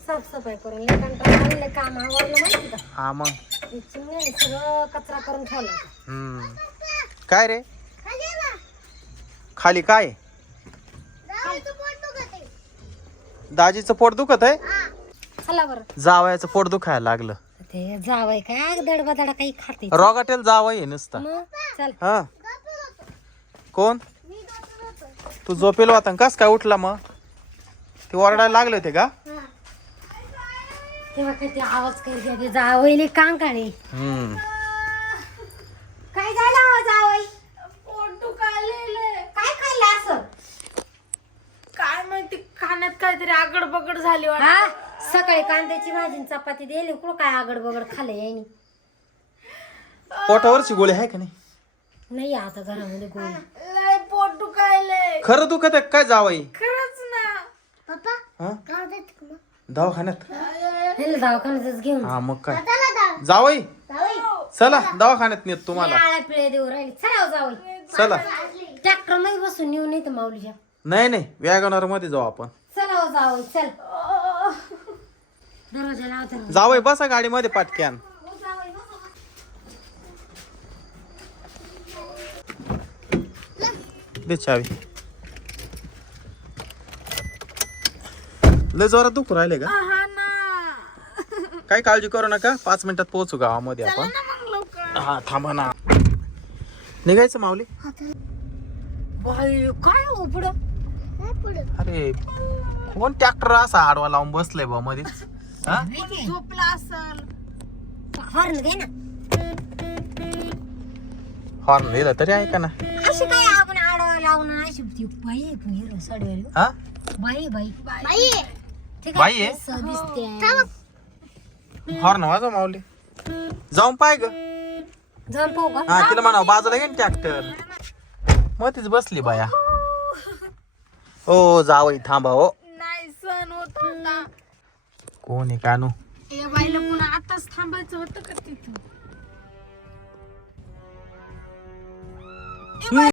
साफसफाई करून लेकांना काम आवडलं माहिती का? हा मग चिमण्याने सगळं कचरा करून ठेवला. काय रे खाली काय दाजीचं पोट दुखत आहे. चला बरं. जावयाचं पोट दुखायला लागलं. ते जावय काय दडबदाडा काही खाते रोगाटेल जावई आहे नुसता. मग चल. हा कोण तू झोपेल होता कस काय उठला मग? ते ओरडायला लागले होते का? तेव्हा काही ते आवाज काही जावईले कांकाळे. काय झालं जावई? पोट दुखायलेलं. काय खाल्लं असं? काय माहिती खाण्यात काहीतरी आगड बगड झाली वाटतं. हा सकाळी कांद्याची भाजी आणि चपाती दिली कुठं काय आगड बगड खाल्लं यायनी. पोटावरची गोळी आहे का नाही? नाही आता घरामध्ये गोळी. लय पोट दुखायलंय. खरं दुखत आहे काय जावई? खरंच ना. हा? दवाखान्यात नेलं दवाखान्यातच घेऊन. हा मग काय जावई चला दवाखान्यात नेत तुम्हाला. आळ्या पिळे देऊ राहील. चला हो जावई. चला ट्रॅक्टर मध्ये बसून येऊ नाही तर माऊलीच्या. नाही नाही वॅगनर मध्ये जाऊ आपण. चला हो जावई चल. दरवाजा लावता. जावई बसा गाडीमध्ये पाटक्यान. दे चावी. लय जोरात दुखू राहिले का? हा ना. काही काळजी करू नका 5 मिनिटात पोहोचू गावामध्ये आपण. ना मग लवकर. हा थांबा ना. निघायचं माऊली. बाई काय हो पुढं? अरे कोण ट्रॅक्टर असा आडवा लावून बसलाय बा मध्येच? हा? झोपला असल. हॉर्न घे ना. हॉर्न दिला तरी ऐका ना. अशी काय आपण आडवा लावून अशी ती बाई आहे पण हिरो साडीवाली. हा बाई बाई ठीक बाई आहे? असं दिसते. हॉर्न वाजव माऊली. जाऊन पाय ग. जाऊन पाहू का? हा तिला म्हणा बाजूला घे ट्रॅक्टर. मग तीच बसली बाया. ओ जावई थांबा हो. नाही सण होत होता. कोण आहे कानू? या बाईला पुन्हा आताच थांबायचं होतं का तिथं?